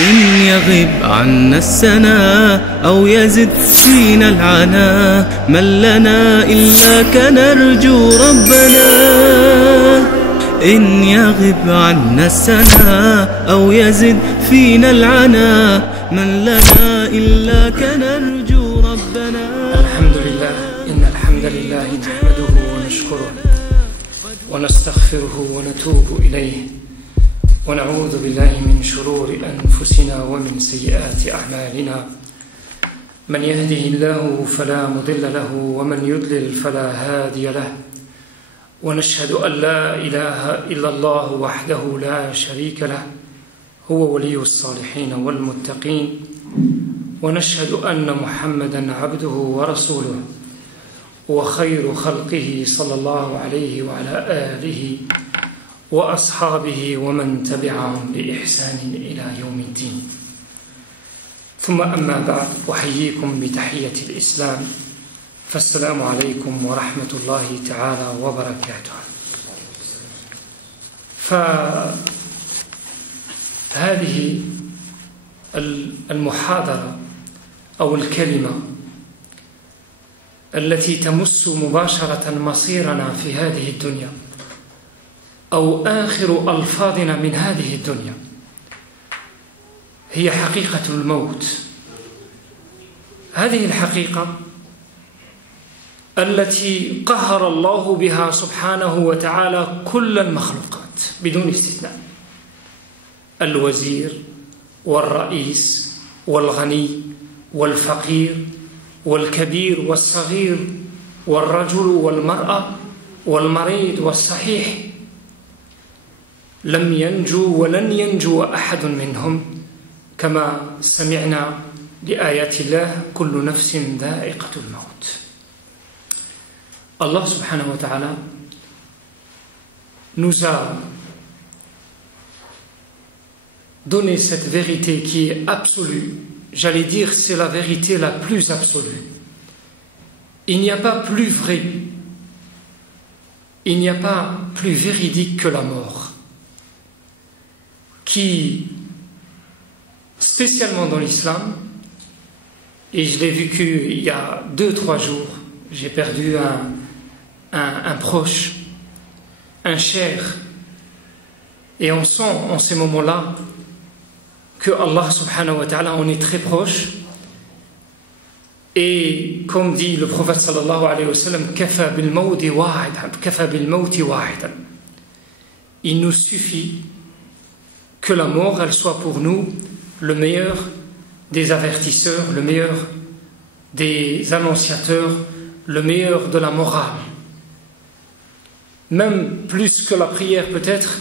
إن يغب عنا السنا أو يزد فينا العنا من لنا إلا كنرجو ربنا. إن يغب عنا السنا أو يزد فينا العنا من لنا إلا كنرجو ربنا. الحمد لله إن الحمد لله نحمده ونشكره ونستغفره ونتوب إليه ونعوذ بالله من شرور أنفسنا ومن سيئات أعمالنا. من يهده الله فلا مضل له ومن يضلل فلا هادي له. ونشهد أن لا إله إلا الله وحده لا شريك له هو ولي الصالحين والمتقين. ونشهد أن محمدًا عبده ورسوله وخير خلقه صلى الله عليه وعلى آله وأصحابه ومن تبعهم بإحسان إلى يوم الدين. ثم أما بعد، أحييكم بتحية الإسلام، فالسلام عليكم ورحمة الله تعالى وبركاته. فهذه المحاضرة أو الكلمة التي تمس مباشرة مصيرنا في هذه الدنيا أو آخر ألفاظنا من هذه الدنيا هي حقيقة الموت. هذه الحقيقة التي قهر الله بها سبحانه وتعالى كل المخلوقات بدون استثناء، الوزير والرئيس والغني والفقير والكبير والصغير والرجل والمرأة والمريض والصحيح. لم ينجو ولن ينجو أحد منهم، كما سمعنا لآيات الله كل نفس ذائقة الموت. Allah subhanahu wa ta'ala nous a donné cette vérité qui est absolue. J'allais dire, c'est la vérité la plus absolue. Il n'y a pas plus vrai, il n'y a pas plus véridique que la mort, qui, spécialement dans l'islam, et je l'ai vécu il y a 2-3 jours, j'ai perdu un proche, un cher, et on sent en ces moments-là que Allah subhanahu wa ta'ala en est très proche. Et comme dit le prophète sallallahu alayhi wa sallam, kafa bil mawti wahidan, il nous suffit que la mort elle soit pour nous le meilleur des avertisseurs, le meilleur des annonciateurs, le meilleur de la morale. Même plus que la prière peut-être,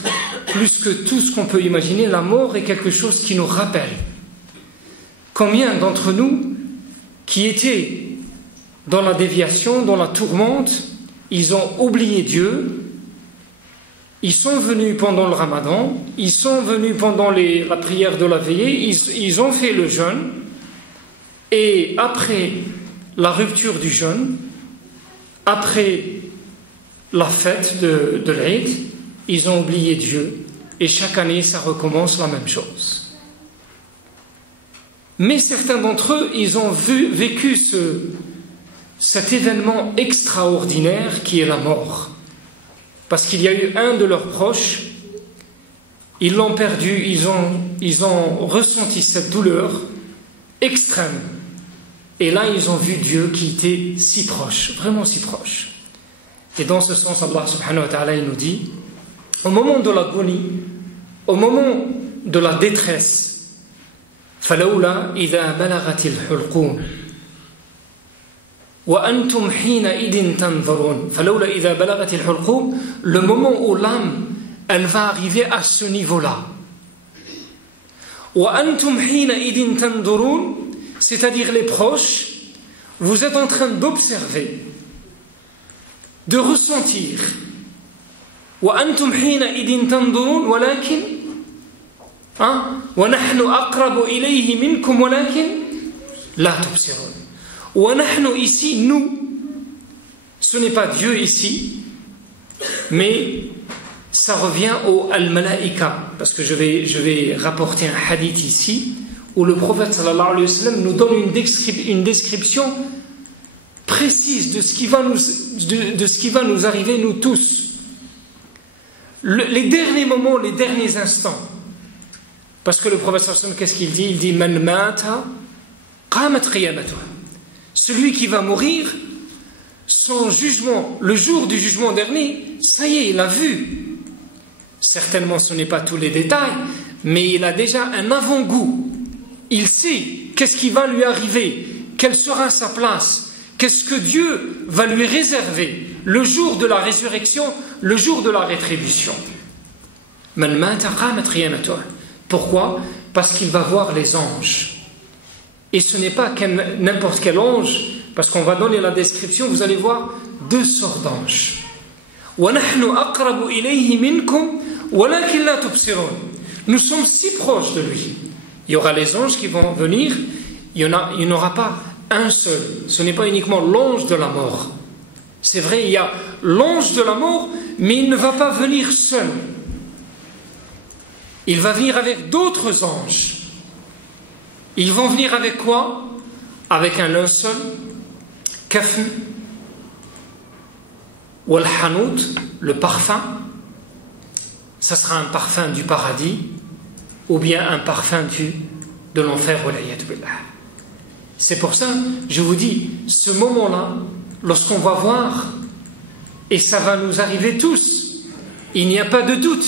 plus que tout ce qu'on peut imaginer, la mort est quelque chose qui nous rappelle. Combien d'entre nous qui étaient dans la déviation, dans la tourmente, ils ont oublié Dieu, ils sont venus pendant le Ramadan, ils sont venus pendant la prière de la veillée, ils ont fait le jeûne, et après la rupture du jeûne, après la fête de l'Eid, ils ont oublié Dieu, et chaque année ça recommence la même chose. Mais certains d'entre eux, ils ont vécu cet événement extraordinaire qui est la mort, parce qu'il y a eu un de leurs proches, ils l'ont perdu, ils ont ressenti cette douleur extrême, et là ils ont vu Dieu qui était si proche, vraiment si proche. Et dans ce sens, Allah subhanahu wa ta'ala il nous dit, au moment de l'agonie, au moment de la détresse, فَلَوْلَا إِذَا بَلَغَتِ الْحُلْقُونَ وَأَنْتُمْ حِينَئِذٍ تَنْظُرُونَ. فَلَوْلَا إِذَا بَلَغَتِ الْحُلْقُونَ, le moment où l'âme, elle va arriver à ce niveau-là. وَأَنْتُمْ حِينَئِذٍ تَنْظُرُونَ, c'est-à-dire les proches, vous êtes en train d'observer, de ressentir. وأنتم حينئذ تنظرون ولكن ونحن أقرب إليه منكم ولكن لا تبصرون. ونحن ici, nous, ce n'est pas Dieu ici, mais ça revient au al-malaïka, parce que je vais rapporter un hadith ici où le prophète sallallahu alayhi wa sallam nous donne une description précise de ce qui va nous arriver nous tous. Les derniers moments, les derniers instants. Parce que le prophète sallallahu alayhi wa sallam, qu'est-ce qu'il dit? Il dit man mata qamat qiyamatuh. Celui qui va mourir, son jugement, le jour du jugement dernier, ça y est, il a vu. Certainement, ce n'est pas tous les détails, mais il a déjà un avant-goût. Il sait qu'est-ce qui va lui arriver, quelle sera sa place, qu'est-ce que Dieu va lui réserver le jour de la résurrection, le jour de la rétribution. Pourquoi? Parce qu'il va voir les anges. Et ce n'est pas n'importe quel ange, parce qu'on va donner la description, vous allez voir deux sortes d'anges. Nous sommes si proches de lui. Il y aura les anges qui vont venir, il n'y aura pas un seul. Ce n'est pas uniquement l'ange de la mort. C'est vrai, il y a l'ange de la mort, mais il ne va pas venir seul. Il va venir avec d'autres anges. Ils vont venir avec quoi? Avec un linceul, kafn, wal hanout, le parfum. Ça sera un parfum du paradis ou bien un parfum de l'enfer. C'est pour ça, je vous dis, ce moment-là, lorsqu'on va voir, et ça va nous arriver tous, il n'y a pas de doute.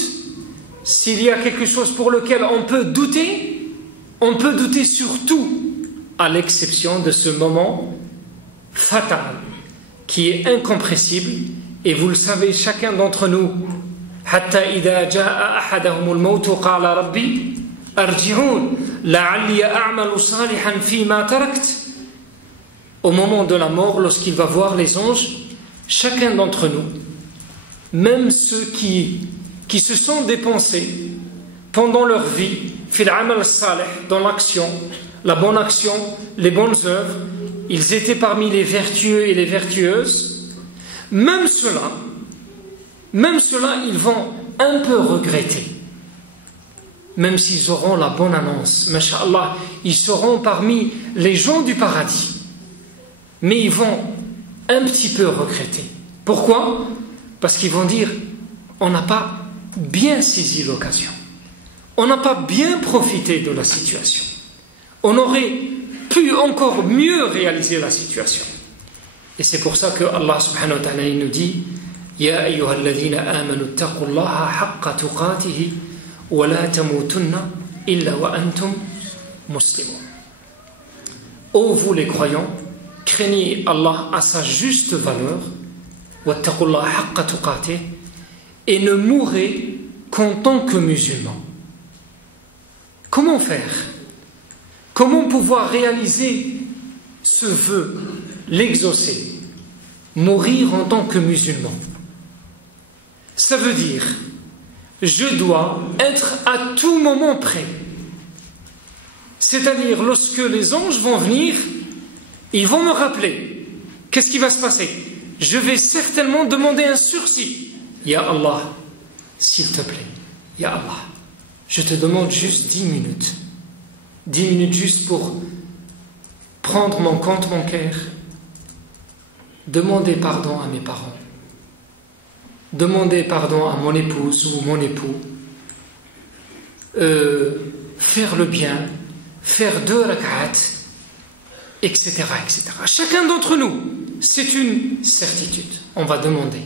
S'il y a quelque chose pour lequel on peut douter sur tout, à l'exception de ce moment fatal, qui est incompressible, et vous le savez, chacun d'entre nous, حتى إذا جاء أحدهم الموت قال ربي أرجعون لعلي أعمل صالحا فيما تركت. Au moment de la mort, lorsqu'il va voir les anges, chacun d'entre nous, même ceux qui se sont dépensés pendant leur vie, fil amal salih, dans l'action, la bonne action, les bonnes œuvres, ils étaient parmi les vertueux et les vertueuses, même ceux-là, ils vont un peu regretter. Même s'ils auront la bonne annonce, masha'Allah, ils seront parmi les gens du paradis. Mais ils vont un petit peu regretter. Pourquoi? Parce qu'ils vont dire, on n'a pas bien saisi l'occasion. On n'a pas bien profité de la situation. On aurait pu encore mieux réaliser la situation. Et c'est pour ça que Allah subhanahu wa ta'ala nous dit, يا أيها الذين آمنوا اتقوا الله حق تقاته ولا تموتن إلا وأنتم مسلمون. Ô vous les croyants, craignez Allah à sa juste valeur, واتقوا الله حق تقاته, et ne mourrez qu'en tant que musulmans. Comment faire? Comment pouvoir réaliser ce vœu, l'exaucer? Mourir en tant que musulman. Ça veut dire, je dois être à tout moment prêt. C'est-à-dire, lorsque les anges vont venir, ils vont me rappeler. Qu'est-ce qui va se passer? Je vais certainement demander un sursis. Ya Allah, s'il te plaît, Ya Allah, je te demande juste 10 minutes. 10 minutes juste pour prendre mon compte bancaire, demander pardon à mes parents, demander pardon à mon épouse ou mon époux, faire le bien, faire 2 rak'at, etc., etc. Chacun d'entre nous, c'est une certitude. On va demander.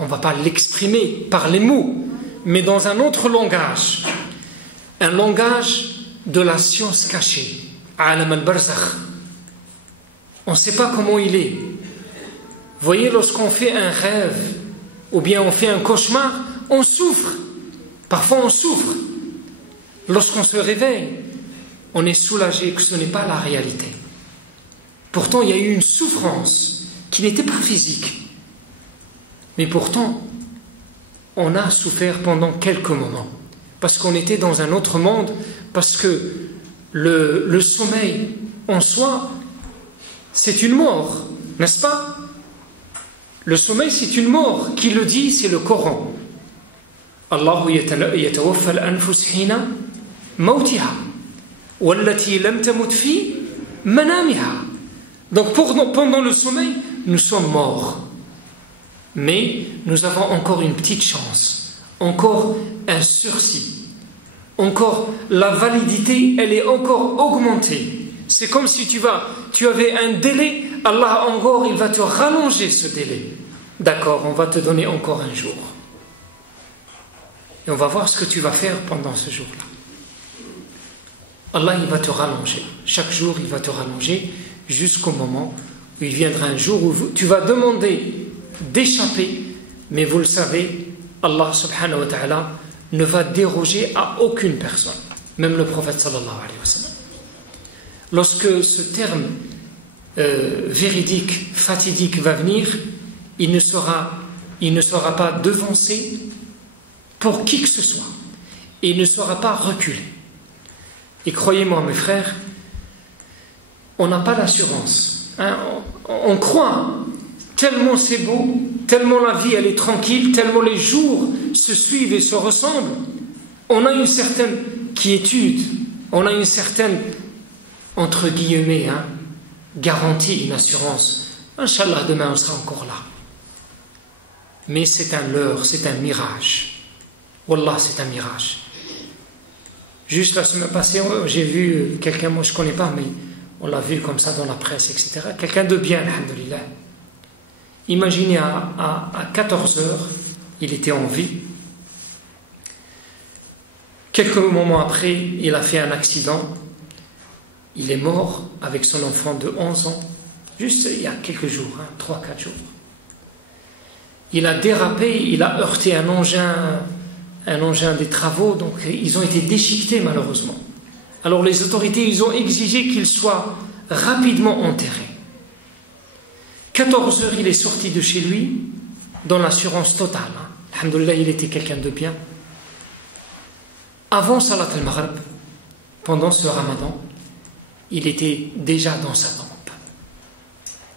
On ne va pas l'exprimer par les mots, mais dans un autre langage. Un langage de la science cachée. Alam al-barzakh. On ne sait pas comment il est. Vous voyez, lorsqu'on fait un rêve, ou bien on fait un cauchemar, on souffre. Parfois on souffre. Lorsqu'on se réveille, on est soulagé que ce n'est pas la réalité. Pourtant, il y a eu une souffrance qui n'était pas physique. Mais pourtant, on a souffert pendant quelques moments. Parce qu'on était dans un autre monde, parce que le sommeil en soi, c'est une mort, n'est-ce pas? Le sommeil, c'est une mort. Qui le dit? C'est le Coran. Allahu yatawaffa al-anfus hina mawtiha wallati lam tamut fi manamiha. Donc pendant le sommeil, nous sommes morts. Mais nous avons encore une petite chance, encore un sursis, encore la validité, elle est encore augmentée. C'est comme si tu avais un délai, Allah encore, il va te rallonger ce délai. D'accord, on va te donner encore un jour. Et on va voir ce que tu vas faire pendant ce jour-là. Allah, il va te rallonger. Chaque jour, il va te rallonger jusqu'au moment où il viendra un jour où tu vas demander d'échapper, mais vous le savez, Allah subhanahu wa ta'ala ne va déroger à aucune personne, même le prophète sallallahu alayhi wa sallam. Lorsque ce terme véridique, fatidique va venir, il ne sera pas devancé pour qui que ce soit, et il ne sera pas reculé. Et croyez-moi mes frères, on n'a pas d'assurance, hein? On croit tellement c'est beau, tellement la vie elle est tranquille, tellement les jours se suivent et se ressemblent. On a une certaine quiétude, on a une certaine, entre guillemets, garantie, une assurance. Inch'Allah, demain on sera encore là. Mais c'est un leurre, c'est un mirage. Wallah, c'est un mirage. Juste la semaine passée, j'ai vu quelqu'un, moi je ne connais pas, mais on l'a vu comme ça dans la presse, etc. Quelqu'un de bien, alhamdoulilah. Imaginez à 14 heures, il était en vie. Quelques moments après, il a fait un accident. Il est mort avec son enfant de 11 ans, juste il y a quelques jours, 3-4 jours. Il a dérapé, il a heurté un engin des travaux, donc ils ont été déchiquetés malheureusement. Alors les autorités, ils ont exigé qu'il soit rapidement enterré. 14 heures, il est sorti de chez lui dans l'assurance totale. Alhamdoulilah, il était quelqu'un de bien. Avant Salat al-Maghrib, pendant ce ramadan, il était déjà dans sa tombe.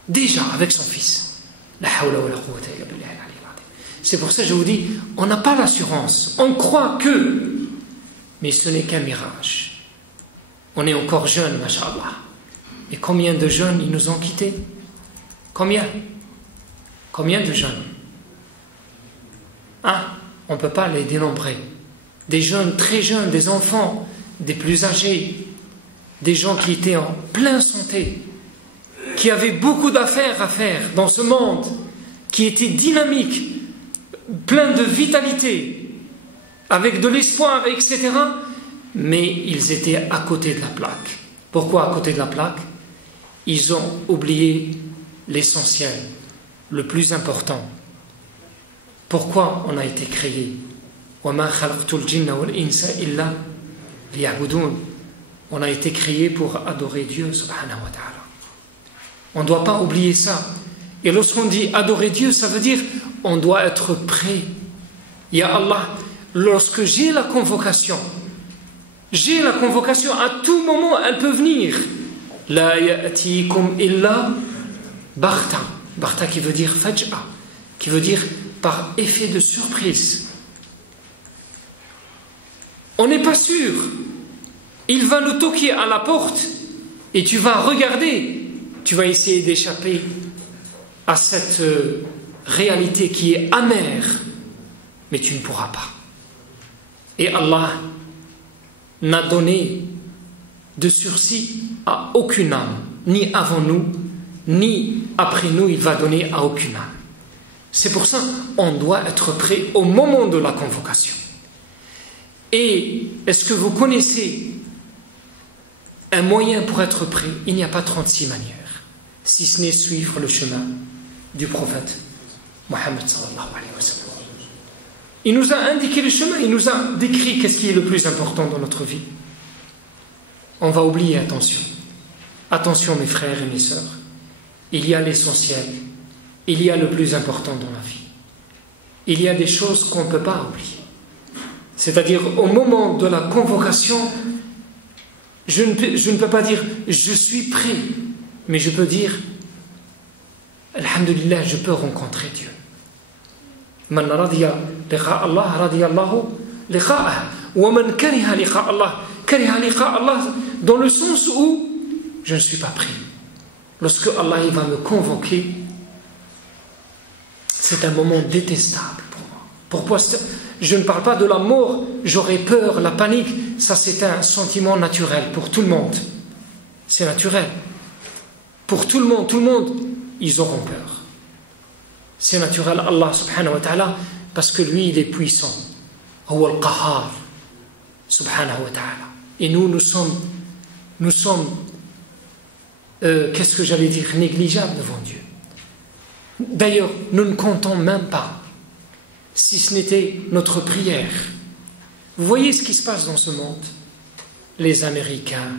Déjà avec son fils. C'est pour ça que je vous dis, on n'a pas l'assurance. On croit que, mais ce n'est qu'un mirage. On est encore jeunes, masha'Allah. Et combien de jeunes ils nous ont quittés? Combien de jeunes? On ne peut pas les dénombrer. Des jeunes, très jeunes, des enfants, des plus âgés, des gens qui étaient en pleine santé, qui avaient beaucoup d'affaires à faire dans ce monde, qui étaient dynamiques, pleins de vitalité, avec de l'espoir, etc. Mais ils étaient à côté de la plaque. Pourquoi à côté de la plaque? Ils ont oublié l'essentiel, le plus important. Pourquoi on a été créé? On a été créé pour adorer Dieu subhanahu wa ta'ala. On ne doit pas oublier ça. Et lorsqu'on dit adorer Dieu, ça veut dire on doit être prêt. Ya Allah, lorsque j'ai la convocation, à tout moment elle peut venir. La ya'tikum illa baghta. Baghta qui veut dire faj'a, qui veut dire par effet de surprise. On n'est pas sûr. Il va nous toquer à la porte et tu vas regarder, tu vas essayer d'échapper à cette réalité qui est amère, mais tu ne pourras pas. Et Allah n'a donné de sursis à aucune âme, ni avant nous, ni après nous, il va donner à aucune âme. C'est pour ça qu'on doit être prêt au moment de la convocation. Et est-ce que vous connaissez un moyen pour être prêt? Il n'y a pas 36 manières, si ce n'est suivre le chemin du prophète Mohammed sallallahu alayhi wa sallam. Il nous a indiqué le chemin, il nous a décrit qu'est-ce qui est le plus important dans notre vie. On va oublier, attention. Attention mes frères et mes sœurs. Il y a l'essentiel, il y a le plus important dans la vie. Il y a des choses qu'on ne peut pas oublier. C'est-à-dire au moment de la convocation, je ne peux pas dire je suis prêt, mais je peux dire alhamdulillah, je peux rencontrer Dieu. من رضي لقاء الله رضي الله لقاءه ومن كره لقاء الله كره لقاء الله dans le sens où je ne suis pas pris. Lorsque Allah il va me convoquer, c'est un moment détestable pour moi. Pourquoi? Je ne parle pas de la mort, j'aurais peur, la panique, ça c'est un sentiment naturel pour tout le monde. C'est naturel. Pour tout le monde, ils auront peur. C'est naturel, Allah subhanahu wa ta'ala, parce que lui, il est puissant. Huwa al-Qahhar, subhanahu wa ta'ala. Et nous sommes qu'est-ce que j'allais dire, négligeables devant Dieu. D'ailleurs, nous ne comptons même pas, si ce n'était notre prière. Vous voyez ce qui se passe dans ce monde? Les Américains,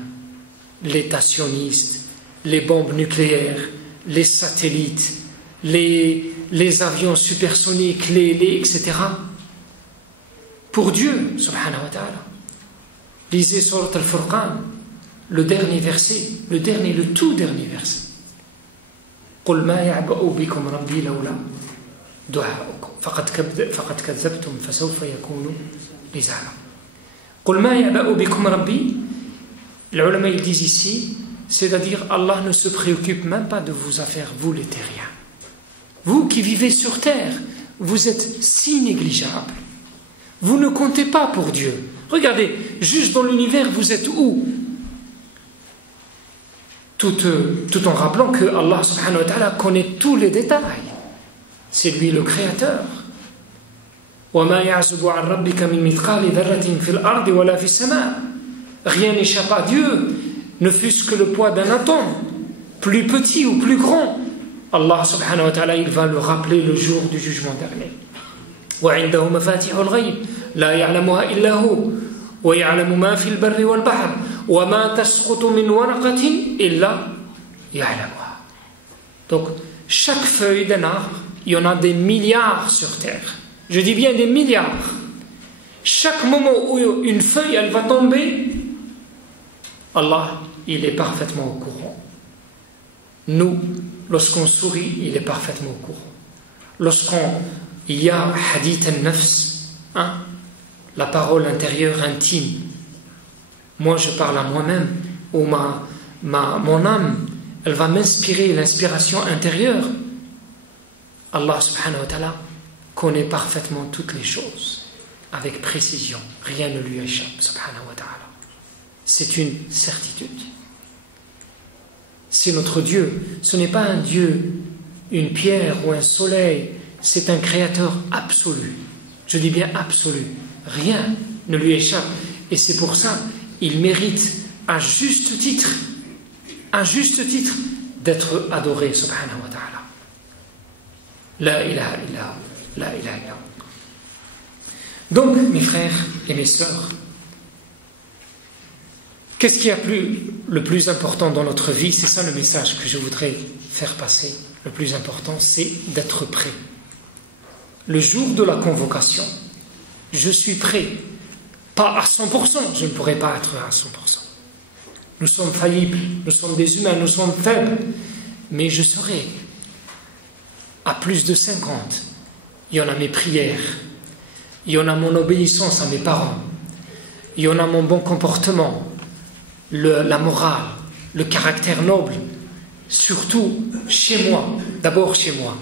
l'État sioniste, les bombes nucléaires, les satellites, les avions supersoniques, etc. Pour Dieu, subhanahu wa ta'ala. Lisez Surat al-Furqan, le dernier verset, le tout dernier verset. قل ما يعبأ بكم ربي لولا دعاؤكم فقد كذبتم فسوف يكون لزاما. قل ما يعبأ بكم ربي. Les ulama ils disent ici, c'est-à-dire Allah ne se préoccupe même pas de vos affaires, vous les terriens. Vous qui vivez sur terre, vous êtes si négligeables. Vous ne comptez pas pour Dieu. Regardez, juste dans l'univers, vous êtes où? Tout en rappelant que Allah subhanahu wa ta'ala connaît tous les détails. C'est lui le créateur. وَمَا يَعْزُبُ عَنْ رَبِّكَ مِنْ مِثْقَالِ ذَرَّةٍ فِي الْأَرْضِ وَلَا فِي السَّمَاءِ. Rien n'échappe à Dieu, ne fût-ce que le poids d'un atome, plus petit ou plus grand. Allah subhanahu wa ta'ala, il va le rappeler le jour du jugement dernier. وعنده مفاتيح الغيب لا يعلمها إلا هو ويعلم ما في البر والبحر وما تسقط من ورقة إلا يعلمها. Donc chaque feuille d'un arbre, il y en a des milliards sur terre. Je dis bien des milliards. Chaque moment où une feuille elle va tomber, Allah il est parfaitement au courant. Nous, lorsqu'on sourit, il est parfaitement au courant. Il y a hadith al-nafs, la parole intérieure intime. Moi je parle à moi-même, ou mon âme, elle va m'inspirer l'inspiration intérieure. Allah subhanahu wa ta'ala connaît parfaitement toutes les choses, avec précision. Rien ne lui échappe, subhanahu wa ta'ala. C'est une certitude. C'est notre Dieu. Ce n'est pas un Dieu, une pierre ou un soleil. C'est un créateur absolu. Je dis bien absolu. Rien ne lui échappe. Et c'est pour ça qu'il mérite à juste titre d'être adoré, subhanahu wa ta'ala. La ilaha illa, la ilaha illa. Donc, mes frères et mes sœurs, qu'est-ce qui est le plus important dans notre vie? C'est ça le message que je voudrais faire passer. Le plus important, c'est d'être prêt. Le jour de la convocation, je suis prêt. Pas à 100%, je ne pourrai pas être à 100%. Nous sommes faillibles, nous sommes des humains, nous sommes faibles. Mais je serai à plus de 50. Il y en a mes prières, il y en a mon obéissance à mes parents, il y en a mon bon comportement, la morale, le caractère noble, surtout chez moi, d'abord chez moi,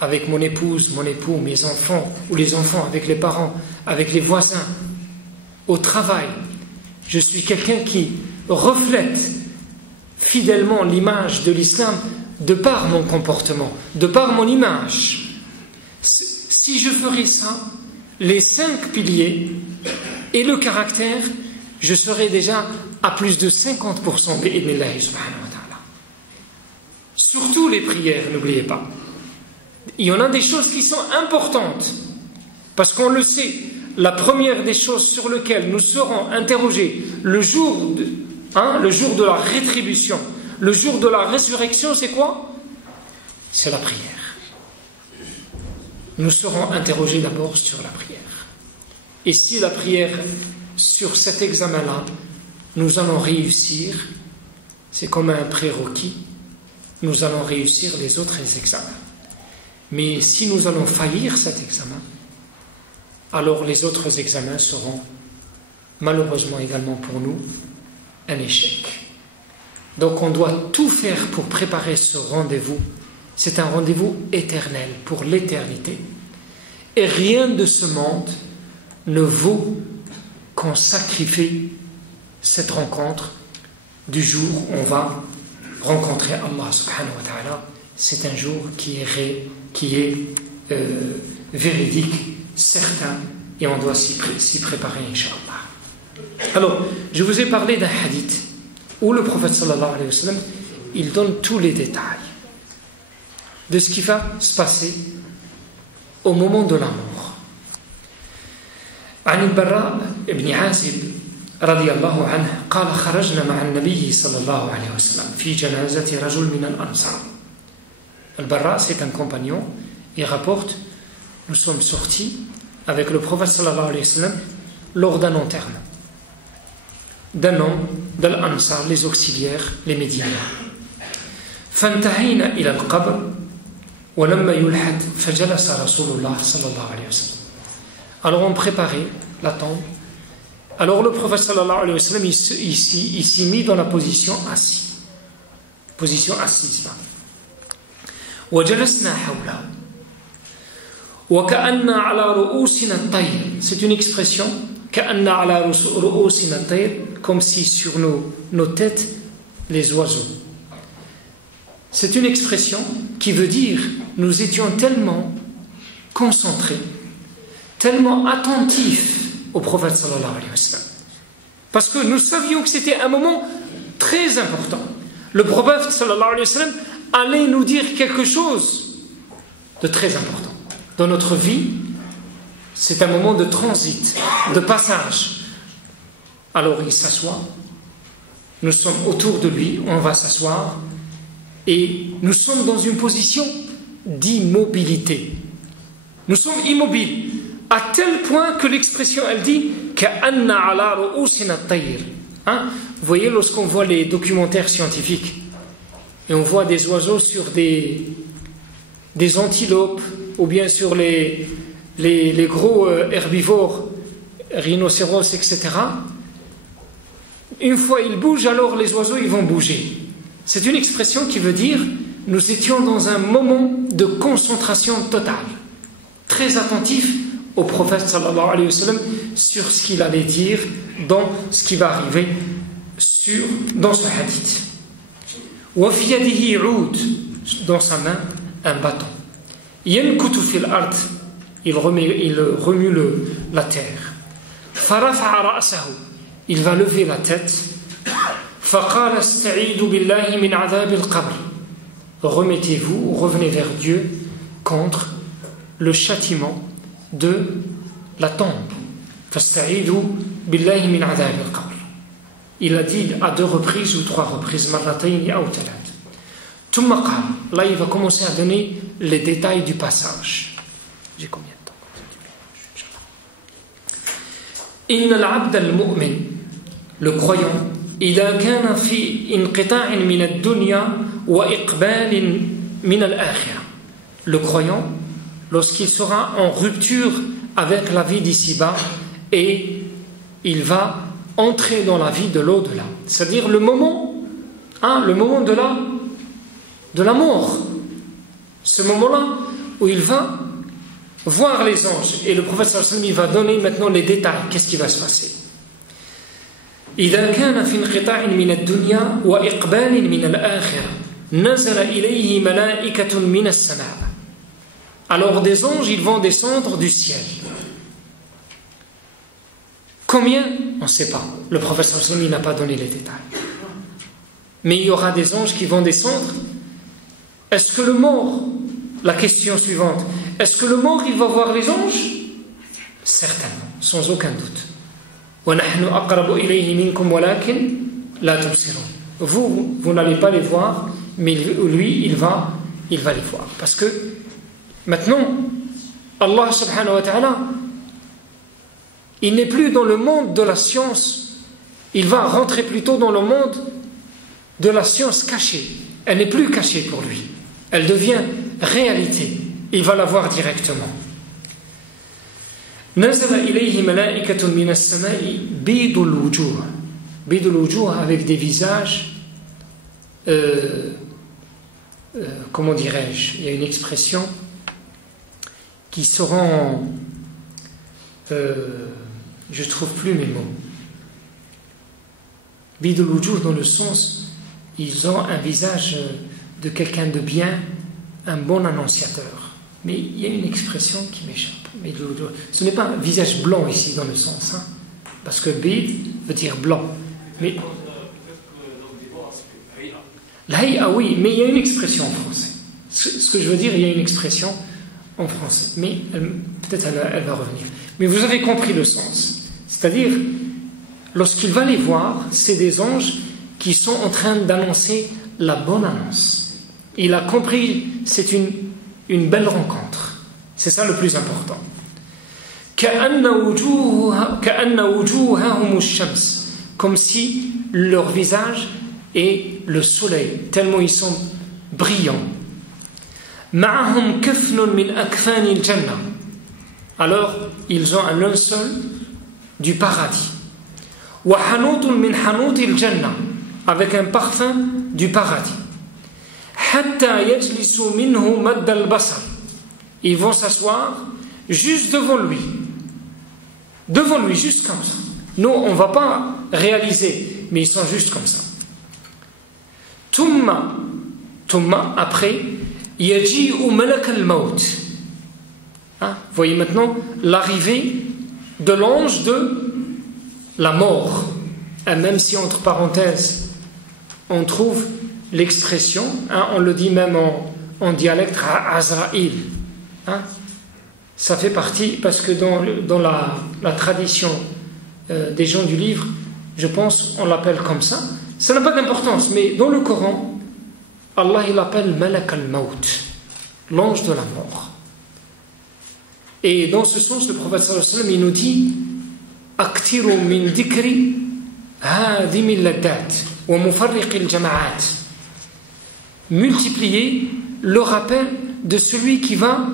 avec mon épouse, mon époux, mes enfants, ou les enfants, avec les parents, avec les voisins, au travail. Je suis quelqu'un qui reflète fidèlement l'image de l'islam de par mon comportement, de par mon image. Si je ferais ça, les 5 piliers et le caractère, je serais déjà à plus de 50% bi'idhnillahi subhanahu wa ta'ala. Surtout les prières, n'oubliez pas. Il y en a des choses qui sont importantes, parce qu'on le sait, la première des choses sur lesquelles nous serons interrogés le jour de la rétribution, le jour de la résurrection, c'est quoi? C'est la prière. Nous serons interrogés d'abord sur la prière. Et si la prière, sur cet examen-là, nous allons réussir, c'est comme un prérequis, nous allons réussir les autres examens. Mais si nous allons faillir cet examen, alors les autres examens seront malheureusement également pour nous un échec. Donc on doit tout faire pour préparer ce rendez-vous. C'est un rendez-vous éternel, pour l'éternité. Et rien de ce monde ne vaut qu'on sacrifie cette rencontre du jour où on va rencontrer Allah subhanahu wa ta'ala. C'est un jour qui est véridique, certain, et on doit s'y préparer, Inch'Allah. Alors, je vous ai parlé d'un hadith où le prophète sallallahu alayhi wa sallam, il donne tous les détails de ce qui va se passer au moment de la mort. عن البراء بن عازب رضي الله عنه قال خرجنا مع النبي صلى الله عليه وسلم في جنازة رجل من الأنصار. Al-Barra, c'est un compagnon, il rapporte, nous sommes sortis avec le prophète sallallahu alayhi wa sallam lors d'un enterrement d'un homme d'Al-Ansar, les auxiliaires, les médiniens. فانتهينا إلى القبر ولما يلحد فجلس رسول الله صلى الله عليه وسلم. Alors on préparait la tombe. Alors le prophète sallallahu alayhi wa sallam il s'y mit dans la position assise. Position assise. وجلسنا حوله وكأن على رؤوسنا الطير. C'est une expression كأن على رؤوسنا الطير, comme si sur nos têtes les oiseaux. C'est une expression qui veut dire nous étions tellement concentrés, tellement attentifs au prophète sallallahu alayhi wa sallam, parce que nous savions que c'était un moment très important. Le prophète sallallahu alayhi wa sallam allait nous dire quelque chose de très important. Dans notre vie, c'est un moment de transit, de passage. Alors il s'assoit, nous sommes autour de lui, on va s'asseoir, et nous sommes dans une position d'immobilité. Nous sommes immobiles, à tel point que l'expression, elle dit كَأَنَّ عَلَى رُؤُوسِنَا الطَّيْرِ. Vous voyez, lorsqu'on voit les documentaires scientifiques, et on voit des oiseaux sur des antilopes, ou bien sur les gros herbivores, rhinocéros, etc. Une fois ils bougent, alors les oiseaux ils vont bouger. C'est une expression qui veut dire nous étions dans un moment de concentration totale, très attentif au prophète sallallahu alayhi wa sallam sur ce qu'il allait dire dans ce qui va arriver dans ce hadith. Wa fi yadihi 'oud, dans sa main un bâton. Yankutu fil ard, il remue la terre. Farafa'a ra'sahu, il va lever la tête. فقال استعيذوا بالله من عذاب القبر. Remettez-vous, revenez vers Dieu contre le châtiment de la tombe. فاستعيذوا بالله من عذاب القبر. Il a dit à 2 reprises ou 3 reprises, مرتين أو 3. ثم قال, là il va commencer à donner les détails du passage. J'ai combien de temps? إن العبد المؤمن, le croyant, إذا كان في انقطاع من الدنيا وإقبال من الآخرة. Le croyant, lorsqu'il sera en rupture avec la vie d'ici-bas et il va entrer dans la vie de l'au-delà, c'est-à-dire le moment de la mort, ce moment-là où il va voir les anges, et le prophète sallallahu alayhi wa sallam il va donner maintenant les détails, qu'est-ce qui va se passer. إذا كان في انقطاع من الدنيا وإقبال من الآخرة نزل إليه ملائكة من السماء. Alors des anges ils vont descendre du ciel. Combien? On ne sait pas. Le prophète sallallahu alayhi wa sallam il n'a pas donné les détails. Mais il y aura des anges qui vont descendre. Est-ce que le mort, la question suivante, est-ce que le mort il va voir les anges? Certainement, sans aucun doute. Vous n'allez pas les voir, mais lui il va les voir, parce que maintenant Allah subhanahu wa ta'ala il n'est plus dans le monde de la science, il va rentrer plutôt dans le monde de la science cachée. Elle n'est plus cachée pour lui, elle devient réalité. il va la voir directement. نزل إليه ملائكة من السماء بيض الوجوه. بيض الوجوه avec des visages comment dirais-je, il y a une expression qui se rend je trouve plus mes mots. Bidul wujuh dans le sens, ils ont un visage de quelqu'un de bien, un bon annonciateur. Mais il y a une expression qui m'échappe. Ce n'est pas un visage blanc ici dans le sens, hein, parce que bid veut dire blanc. Mais l'haïa, oui, mais il y a une expression en français. Ce que je veux dire, il y a une expression en français, mais peut-être elle va revenir. Mais vous avez compris le sens. C'est-à-dire, lorsqu'il va les voir, c'est des anges qui sont en train d'annoncer la bonne annonce. Il a compris, c'est une belle rencontre. C'est ça le plus important. Comme si leur visage est le soleil, tellement ils sont brillants. Alors, ils ont un linceul du paradis. Avec un parfum du paradis. Ils vont s'asseoir juste devant lui. Devant lui, juste comme ça. Nous, on ne va pas réaliser, mais ils sont juste comme ça. Thumma, après, yaji'u malak al-maut. Voyez maintenant l'arrivée de l'ange de la mort. Et même si entre parenthèses, on trouve l'expression, on le dit même en dialecte Azraïl. Ça fait partie, parce que dans la tradition des gens du livre, je pense on l'appelle comme ça. Ça n'a pas d'importance, mais dans le Coran, Allah il l'appelle Malak al-Maut, l'ange de la mort. Et dans ce sens, le prophète sallallahu alayhi wa sallam, il nous dit Aktiru min dikri hadimi laddat wa mufarriqi al-jama'at. Multiplier le rappel de celui qui va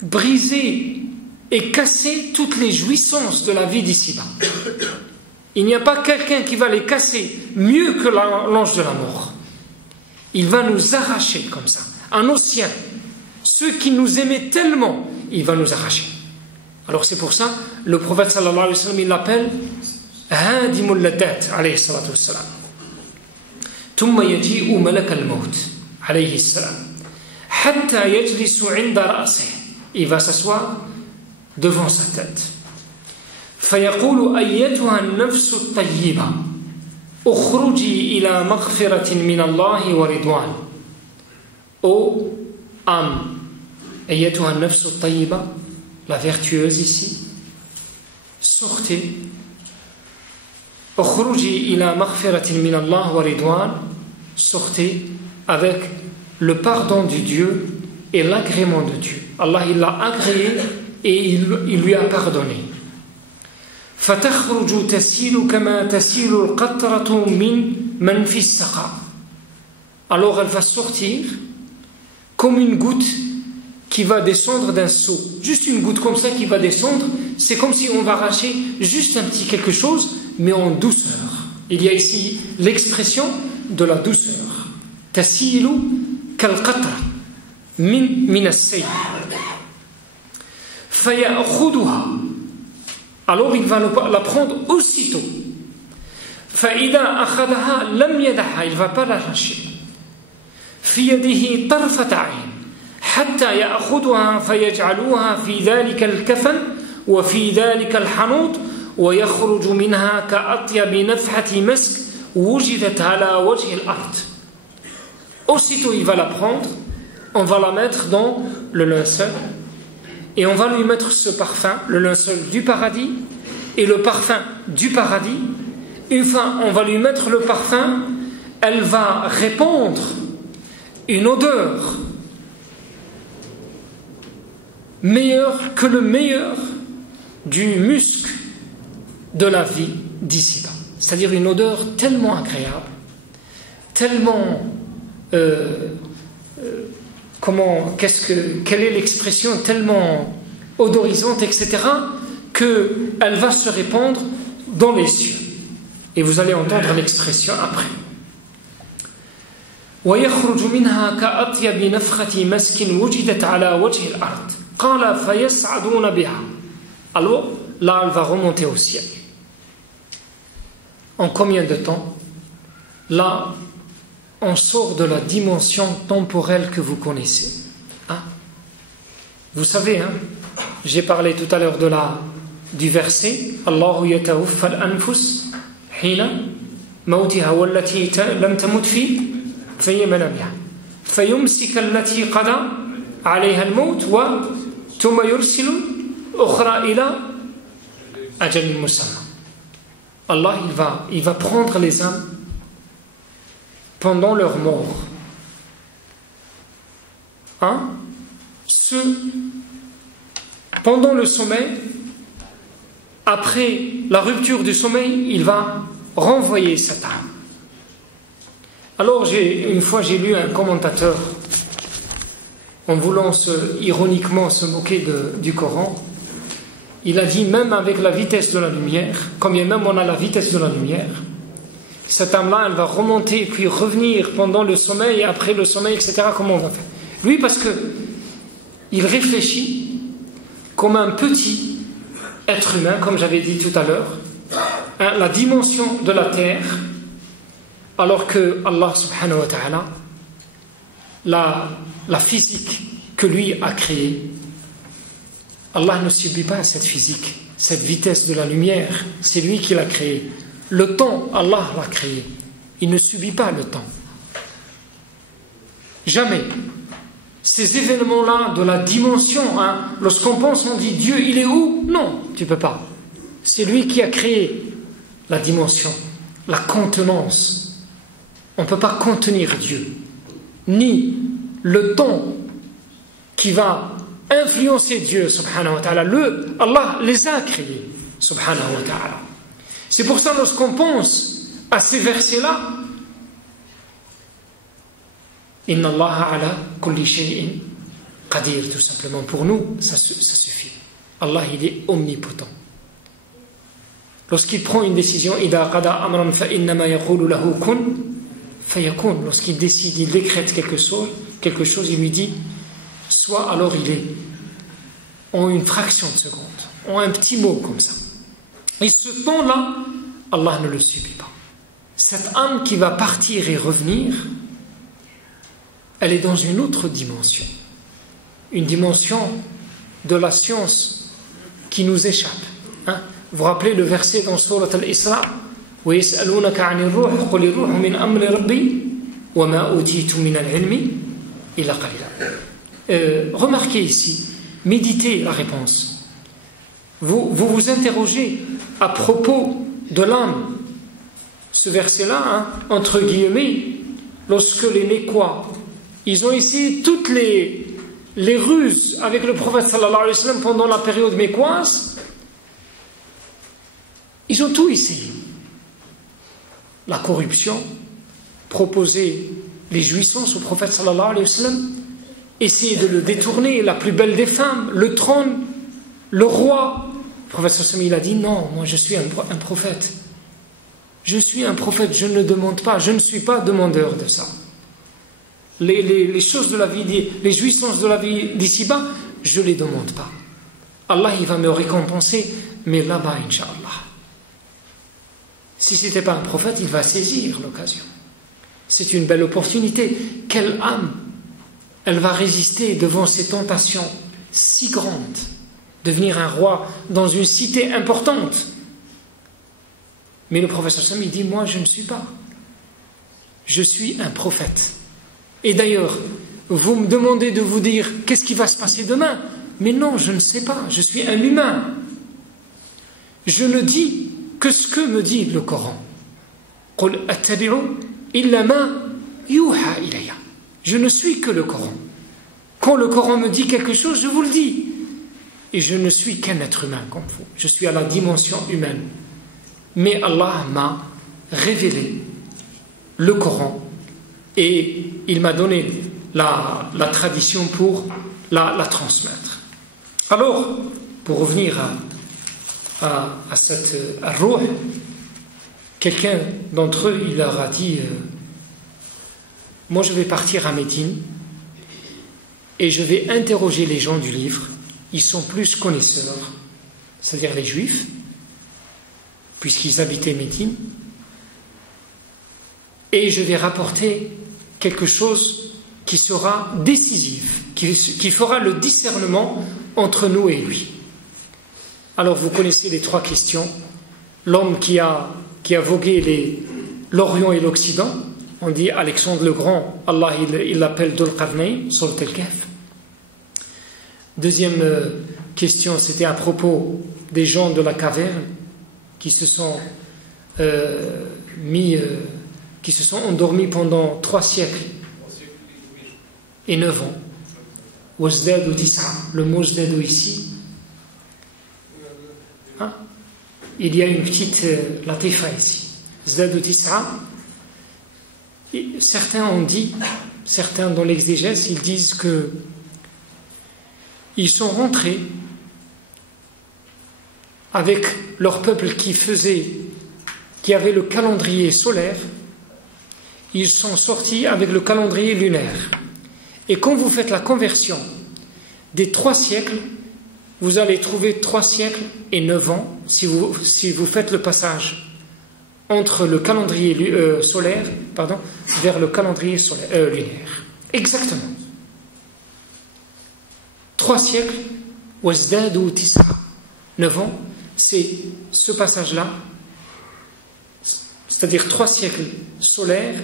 briser et casser toutes les jouissances de la vie d'ici-bas. Il n'y a pas quelqu'un qui va les casser mieux que l'ange de la mort. Il va nous arracher comme ça, un océan. Ceux qui nous aimaient tellement, il va nous arracher. Alors c'est pour ça, le prophète sallallahu alayhi wa sallam, il l'appelle Hadimul Laddat, alayhi salatu wa salam. Thumma yaji'u malak al-maut, alayhi salam. Hatta yajlisu 'inda ra'sih. Il va s'asseoir devant sa tête. فيقول أيتها النفس الطيبة اخرجي إلى مغفرة من الله ورضوان. Ô âme, أيتها النفس الطيبة, la vertueuse ici, sortez. اخرجي إلى مغفرة من الله ورضوان, sortez avec le pardon de Dieu et l'agrément de Dieu. Allah il l'a agréé et il lui a pardonné. فتخرج تسيل كما تسيل القطرة من في السقاء. Alors elle va sortir comme une goutte qui va descendre d'un seau. Juste une goutte comme ça qui va descendre. C'est comme si on va arracher juste un petit quelque chose, mais en douceur. Il y a ici l'expression de la douceur. تسيل كالقطرة من السيل. فيأخذها. Alors il va la prendre aussitôt. فإذا أخذها لم يدعها, il ne va pas l'arracher. في يده طرفة عين حتى يأخذها فيجعلوها في ذلك الكفن وفي ذلك الحنوط ويخرج منها كأطيب نفحة مسك وجدت على وجه الأرض. Aussitôt il va la prendre, on va la mettre dans le linceul. Et on va lui mettre ce parfum, le linceul du paradis, et le parfum du paradis. Une fois on va lui mettre le parfum, elle va répandre une odeur meilleure que le meilleur du musc de la vie d'ici-bas. C'est-à-dire une odeur tellement agréable, tellement quelle est l'expression tellement odorisante, etc., qu'elle va se répandre dans les cieux. Et vous allez entendre l'expression après. وَيَخْرُجُ مِنْهَا كَأَطْيَبِ نَفْخَةِ مَسْكٍ وُجِدَتْ عَلَى وَجْهِ الْأَرْضِ قَالَ فَيَسْعَدُونَ بِهَا. Alors, là, elle va remonter au ciel. En combien de temps? Là, on sort de la dimension temporelle que vous connaissez. Hein? Vous savez, hein, j'ai parlé tout à l'heure du verset Allahu yatawaffa al-anfus hina mawtiha wallati lam tamut fi manamiha fayumsik allati qada alayha al-maut wa thumma yursilu ukhra ila ajal musamma. Allah il va prendre les âmes pendant leur mort. Hein? Pendant le sommeil, après la rupture du sommeil, il va renvoyer cette âme. Alors, une fois, j'ai lu un commentateur, en voulant ironiquement se moquer du Coran, il a dit, même avec la vitesse de la lumière, comme bien même on a la vitesse de la lumière, cette âme-là, elle va remonter et puis revenir pendant le sommeil et après le sommeil, etc. Comment on va faire? Lui, parce que il réfléchit comme un petit être humain, comme j'avais dit tout à l'heure, hein, la dimension de la terre, alors que Allah subhanahu wa ta'ala, la physique que lui a créée, Allah ne subit pas cette physique, cette vitesse de la lumière, c'est lui qui l'a créée. Le temps, Allah l'a créé. Il ne subit pas le temps. Jamais. Ces événements-là de la dimension, hein, lorsqu'on pense, on dit Dieu, il est où? Non, tu ne peux pas. C'est lui qui a créé la dimension, la contenance. On ne peut pas contenir Dieu. Ni le temps qui va influencer Dieu, subhanahu wa ta'ala. Allah les a créés, subhanahu wa ta'ala. C'est pour ça, lorsqu'on pense à ces versets-là, Inna Allah ala kulli shay'in qadir, tout simplement. Pour nous, ça suffit. Allah, il est omnipotent. Lorsqu'il prend une décision, Ida qada amran fa innama yaqulu lahu kun fayakun. Lorsqu'il décide, il décrète quelque chose, il lui dit soit, alors il est. En une fraction de seconde, en un petit mot comme ça. Et ce temps-là, Allah ne le subit pas. Cette âme qui va partir et revenir, elle est dans une autre dimension. Une dimension de la science qui nous échappe. Hein? Vous vous rappelez le verset dans Surat Al-Isra وَيَسْأَلُونَكَ عَنِ الرُّوحِ قُلِ الرُّوحُ مِنْ أَمْرِ رَبِّي وَمَا أُوتِيتُم مِنَ الْعِلْمِ إِلَّا قَلِيلًا. Remarquez ici, méditez la réponse. Vous interrogez à propos de l'âme. Ce verset-là, hein, entre guillemets, lorsque les Mécois, ils ont essayé toutes les ruses avec le prophète sallallahu alayhi wa sallam pendant la période mécoise, ils ont tout essayé. La corruption, proposer les jouissances au prophète sallallahu alayhi wa sallam, essayer de le détourner, la plus belle des femmes, le trône, le roi. Le prophète sallallahu alayhi wa sallam, il a dit non, moi je suis un prophète. Je suis un prophète, je ne le demande pas, je ne suis pas demandeur de ça. Les choses de la vie, les jouissances de la vie d'ici-bas, je ne les demande pas. Allah, il va me récompenser, mais là-bas, Inch'Allah. Si ce n'était pas un prophète, il va saisir l'occasion. C'est une belle opportunité. Quelle âme, elle va résister devant ces tentations si grandes, devenir un roi dans une cité importante. Mais le prophète sallallahu alayhi wa sallam, il dit, moi je ne suis pas. Je suis un prophète. Et d'ailleurs, vous me demandez de vous dire, qu'est-ce qui va se passer demain? Mais non, je ne sais pas, je suis un humain. Je ne dis que ce que me dit le Coran. قُلْ أَتَّبِعُ إِلَّا مَا يُوحَى إِلَيَّ. Je ne suis que le Coran. Quand le Coran me dit quelque chose, je vous le dis. Et je ne suis qu'un être humain comme vous. Je suis à la dimension humaine. Mais Allah m'a révélé le Coran et il m'a donné la tradition pour la transmettre. Alors, pour revenir à cette Ruh, quelqu'un d'entre eux, il leur a dit moi je vais partir à Médine et je vais interroger les gens du livre, ils sont plus connaisseurs, c'est-à-dire les Juifs, puisqu'ils habitaient Médine, et je vais rapporter quelque chose qui sera décisif, qui fera le discernement entre nous et lui. Alors vous connaissez les 3 questions. L'homme qui a vogué l'Orient et l'Occident, on dit Alexandre le Grand, Allah il l'appelle Dhul Qarnayn, sur le Kahf. Deuxième question, c'était à propos des gens de la caverne qui se sont endormis pendant 3 siècles et 9 ans. Wazdadu tis'a, le mot zdadu ici. Il y a une petite latifa ici. Zdadu tis'a. Certains ont dit, certains dans l'exégèse, ils disent que ils sont rentrés avec leur peuple qui avait le calendrier solaire, ils sont sortis avec le calendrier lunaire. Et quand vous faites la conversion des 3 siècles, vous allez trouver 3 siècles et 9 ans si vous faites le passage entre le calendrier solaire, vers le calendrier lunaire. Exactement. 3 siècles, wazdadu tis'a, 9 ans, c'est ce passage-là, c'est-à-dire 3 siècles solaires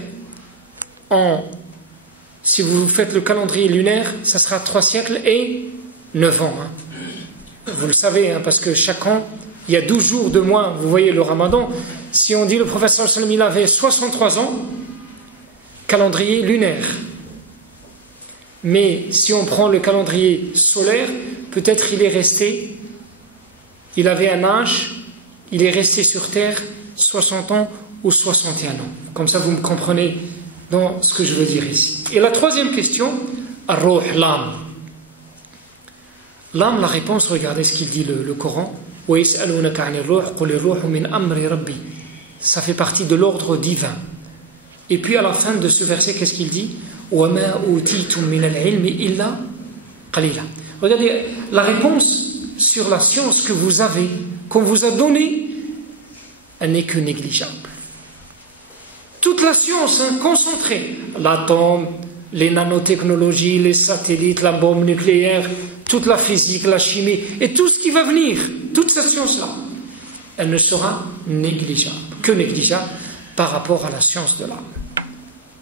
si vous faites le calendrier lunaire, ça sera 3 siècles et 9 ans. Vous le savez, parce que chaque an, il y a 12 jours de moins. Vous voyez le Ramadan, si on dit le prophète sallallahu alayhi wa sallam, il avait 63 ans, calendrier lunaire. Mais si on prend le calendrier solaire, peut-être il avait un âge, il est resté sur terre 60 ans ou 61 ans. Comme ça, vous me comprenez dans ce que je veux dire ici. Et la 3e question, Ar-Ruh, l'âme. L'âme, la réponse, regardez ce qu'il dit le Coran. Ça fait partie de l'ordre divin. Et puis à la fin de ce verset, qu'est-ce qu'il dit? Regardez, la réponse sur la science que vous avez, qu'on vous a donnée, elle n'est que négligeable. Toute la science concentrée, l'atome, les nanotechnologies, les satellites, la bombe nucléaire, toute la physique, la chimie, et tout ce qui va venir, toute cette science-là, elle ne sera que négligeable par rapport à la science de l'âme.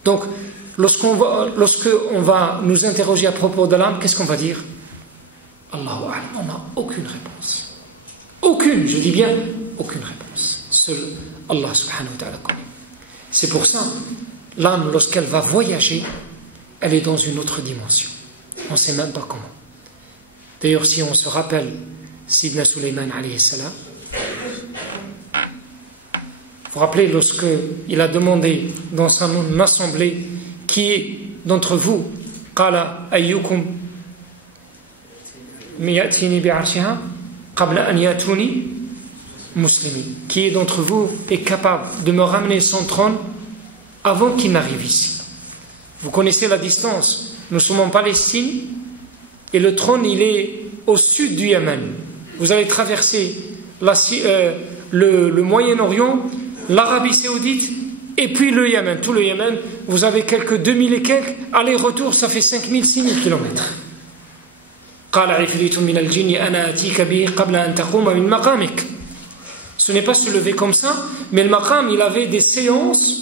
Donc, lorsqu'on va nous interroger à propos de l'âme, qu'est-ce qu'on va dire? Allahu A'lam, on n'a aucune réponse. Aucune, je dis bien, aucune réponse. Seul Allah subhanahu wa ta'ala connaît. C'est pour ça, l'âme, lorsqu'elle va voyager, elle est dans une autre dimension. On ne sait même pas comment. D'ailleurs, si on se rappelle Sidna Suleyman alayhi salam, vous vous rappelez lorsqu'il a demandé dans son assemblée, qui est d'entre vous, qala ayyukum miyatini bi'arshiha qabla an yatuni muslimin, qui est d'entre vous est capable de me ramener son trône avant qu'il n'arrive ici. Vous connaissez la distance, nous sommes en Palestine et le trône il est au sud du Yémen. Vous allez traverser le Moyen-Orient, l'Arabie Saoudite et puis le Yémen. Tout le Yémen, vous avez quelques 2000 et quelques, aller-retour ça fait 5000, 6000 km. Ce n'est pas se lever comme ça, mais le maqam il avait des séances.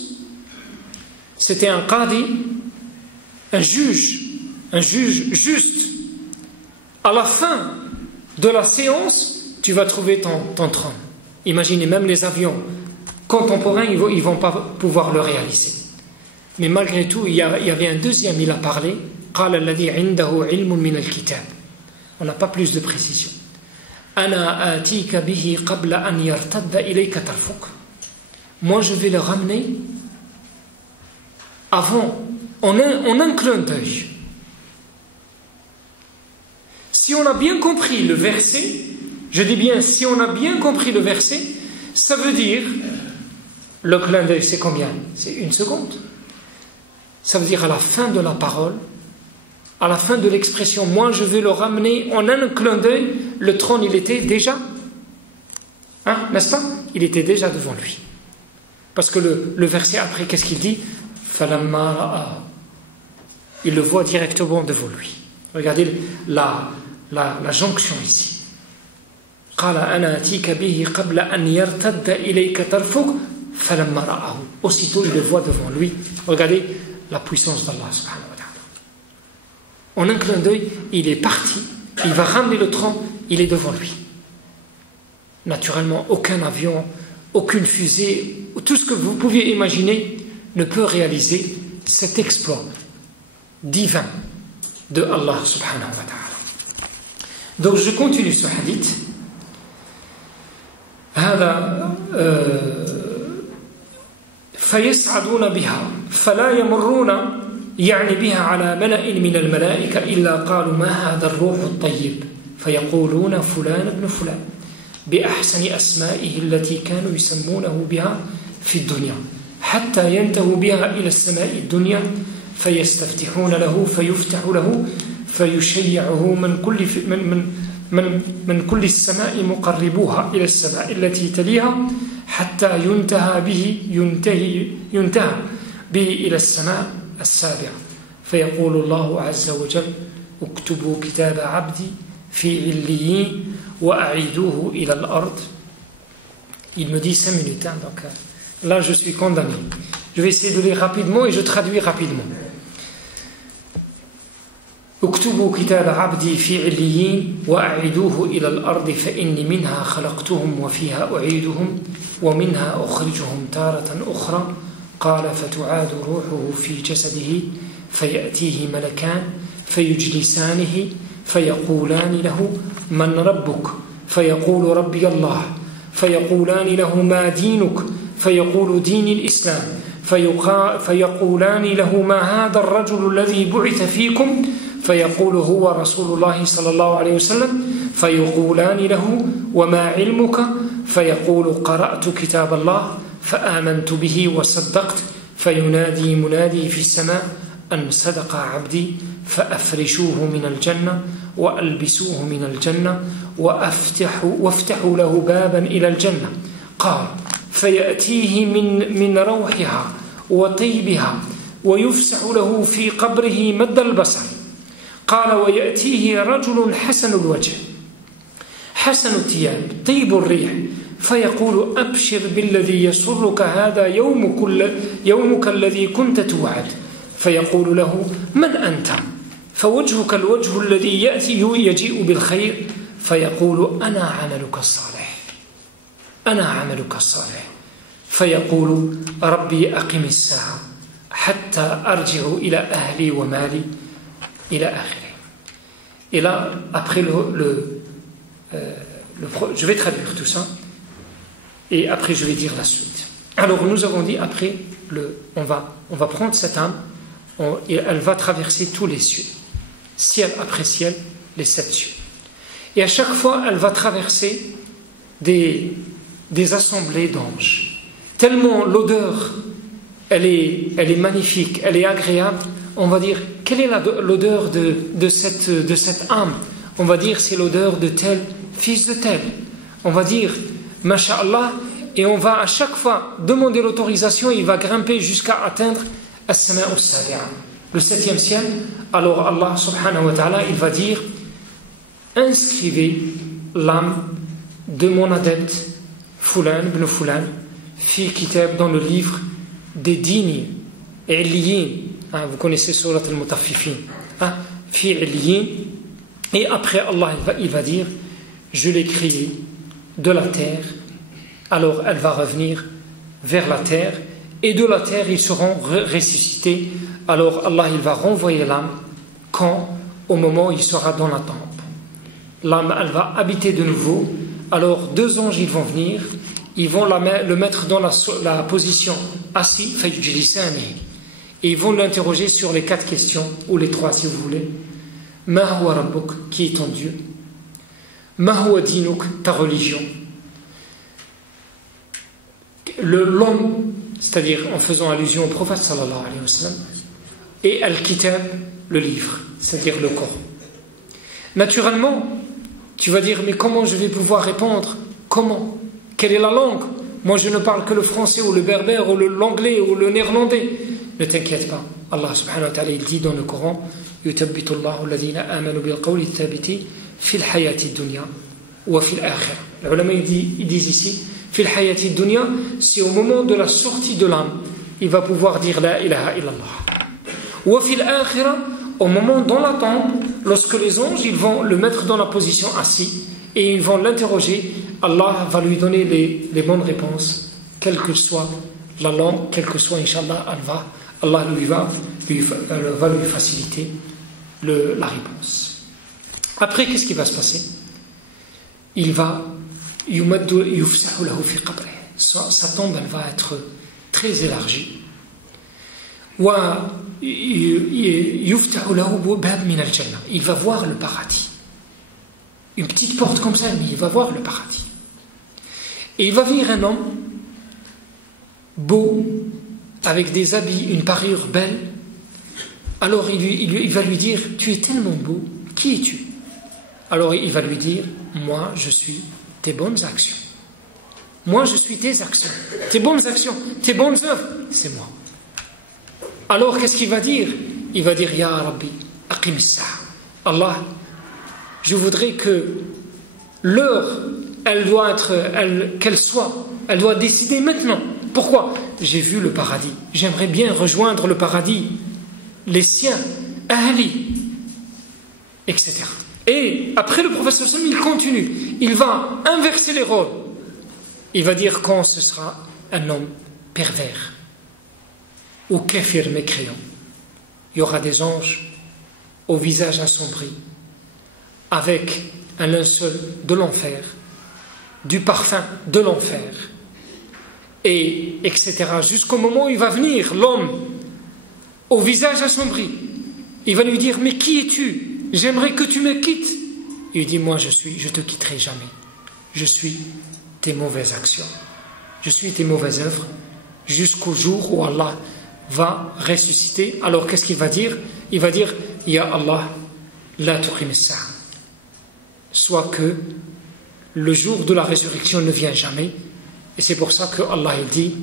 C'était un qadi, un juge juste. À la fin de la séance, tu vas trouver ton trône. Imaginez, même les avions contemporains, ils ne vont pas pouvoir le réaliser. Mais malgré tout, il y avait un deuxième, il a parlé. On n'a pas plus de précision. Moi, je vais le ramener avant, en un clin d'œil. on a bien compris le verset, je dis bien si on a bien compris le verset, ça veut dire, le clin d'œil c'est combien? C'est 1 seconde. Ça veut dire à la fin de la parole, à la fin de l'expression, moi je vais le ramener, en un clin d'œil, le trône il était déjà, n'est-ce pas? Il était déjà devant lui. Parce que le verset après, qu'est-ce qu'il dit? Falamma ra'a. Il le voit directement devant lui. Regardez la jonction ici. قال أنا أتيك به قبل أن يرتد إليك طرفك فلما رآه. Aussitôt il le voit devant lui. Regardez la puissance d'Allah subhanahu wa ta'ala. En un clin d'œil, il est parti, il va ramener le trône, il est devant lui. Naturellement, aucun avion, aucune fusée, tout ce que vous pouviez imaginer ne peut réaliser cet exploit divin de Allah subhanahu wa ta'ala. Donc je continue ce hadith. هذا فيسعدون بها فلا يمرون يعني بها على ملأ من الملائكة إلا قالوا ما هذا الروح الطيب فيقولون فلان ابن فلان بأحسن أسمائه التي كانوا يسمونه بها في الدنيا حتى ينتهوا بها إلى السماء الدنيا فيستفتحون له فيفتح له فيشيعه من كل السماء مقربوها إلى السماء التي تليها حتى ينتهى به إلى السماء السابعة فيقول الله عز وجل اكتبوا كتاب عبدي في عليين وأعيدوه إلى الأرض. Il me dit 5 minutes, donc là je suis condamné. Je vais essayer de lire rapidement et je traduis rapidement. اكتبوا كتاب عبدي في عليين وأعيدوه إلى الأرض فإني منها خلقتهم وفيها أعيدهم ومنها أخرجهم تارة أخرى قال فتعاد روحه في جسده فيأتيه ملكان فيجلسانه فيقولان له من ربك فيقول ربي الله فيقولان له ما دينك فيقول ديني الإسلام فيقولان له ما هذا الرجل الذي بعث فيكم فيقول هو رسول الله صلى الله عليه وسلم فيقولان له وما علمك فيقول قرأت كتاب الله فآمنت به وصدقت فينادي منادي في السماء أن صدق عبدي فأفرشوه من الجنة وألبسوه من الجنة وافتحوا له بابا إلى الجنة قال فيأتيه من روحها وطيبها ويفسح له في قبره مد البصر قال ويأتيه رجل حسن الوجه حسن الثياب طيب الريح فيقول أبشر بالذي يسرك هذا يومك الذي كنت توعد فيقول له من أنت فوجهك الوجه الذي يجيء بالخير فيقول أنا عملك الصالح فيقول ربي أقم الساعة حتى أرجع إلى أهلي ومالي إلى آخره. Et là, après je vais traduire tout ça et après je vais dire la suite. Alors nous avons dit après on va prendre cette âme et elle va traverser tous les cieux, ciel après ciel, les 7 cieux. Et à chaque fois elle va traverser des assemblées d'anges. Tellement l'odeur elle est magnifique, elle est agréable. On va dire, quelle est l'odeur de cette âme? On va dire, c'est l'odeur de tel, fils de tel. On va dire, Masha'Allah, et on va à chaque fois demander l'autorisation, il va grimper jusqu'à atteindre As-Sama' As-Sabi'a, le 7e ciel. Alors Allah subhanahu wa ta'ala, il va dire, inscrivez l'âme de mon adepte, Fulan ibn Fulan, fi kitab dans le livre des dignes et liens. Vous connaissez Surat al-Mutaffifin. Fi illiyin. Et après Allah il va dire je l'ai créé de la terre, alors elle va revenir vers la terre et de la terre ils seront ressuscités. Alors Allah il va renvoyer l'âme quand au moment où il sera dans la tombe. L'âme elle va habiter de nouveau. Alors 2 anges ils vont venir, ils vont le mettre dans la position assis, et ils vont l'interroger sur les 4 questions, ou les 3 si vous voulez. Ma huwa rabbuk, qui est ton Dieu? Ma huwa dinuk, ta religion. L'homme, c'est-à-dire en faisant allusion au prophète sallallahu alayhi wa sallam, et al-kitab, le livre, c'est-à-dire le Coran. Naturellement, tu vas dire, mais comment je vais pouvoir répondre? Comment? Quelle est la langue? Moi je ne parle que le français ou le berbère ou l'anglais ou le néerlandais. Ne t'inquiète pas. Allah subhanahu wa ta'ala il dit dans le Coran, يُثَبِّتُ اللَّهُ الَّذِينَ آمَنُوا بِالْقَوْلِ الثَّابِتِ فِي الْحَيَاةِ الدُّنْيَا وَفِي الْآخِرَةِ. Les ulama ils disent ici, فِي الْحَيَاةِ الدُّنْيا, c'est au moment de la sortie de l'âme, il va pouvoir dire la ilaha illallah. وَفِي الْآخِرَةِ, au moment dans la tombe, lorsque les anges ils vont le mettre dans la position assis et ils vont l'interroger, Allah va lui donner les bonnes réponses, quelle que soit la langue, quelle que soit, Inch'Allah, Allah va lui faciliter la réponse. Après, qu'est-ce qui va se passer? Il va, sa tombe, elle va être très élargie. Il va voir le paradis. Une petite porte comme ça, mais il va voir le paradis. Et il va venir un homme beau, avec des habits, une parure belle. Alors il va lui dire, tu es tellement beau, qui es-tu? Alors il va lui dire, moi je suis tes bonnes actions. Moi je suis tes actions, tes bonnes actions, tes bonnes œuvres, c'est moi. Alors qu'est-ce qu'il va dire? Il va dire, Ya Rabbi, aqim as-sa'a. Allah, je voudrais que l'heure, elle doit décider maintenant. Pourquoi? J'ai vu le paradis. J'aimerais bien rejoindre le paradis, les siens, ahli, etc. Et après le prophète sallallahu alayhi wa sallam, il continue. Il va inverser les rôles. Il va dire quand ce sera un homme pervers ou kafir mécréant. Il y aura des anges au visage assombri, avec un linceul de l'enfer, du parfum de l'enfer, et etc. Jusqu'au moment où il va venir, l'homme, au visage assombri. Il va lui dire, mais qui es-tu? J'aimerais que tu me quittes. Il dit, moi je te quitterai jamais. Je suis tes mauvaises actions. Je suis tes mauvaises œuvres, jusqu'au jour où Allah va ressusciter. Alors qu'est-ce qu'il va dire? Il va dire, Ya Allah, la tuqim as-sa'a. Soit que le jour de la résurrection ne vient jamais. Et c'est pour ça que Allah il dit,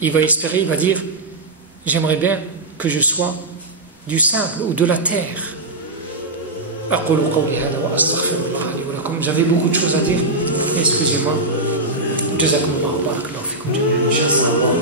il va espérer, il va dire, j'aimerais bien que je sois du sable ou de la terre. J'avais beaucoup de choses à dire, excusez-moi. Jazakumullah wa barakallahu fikum jami'an.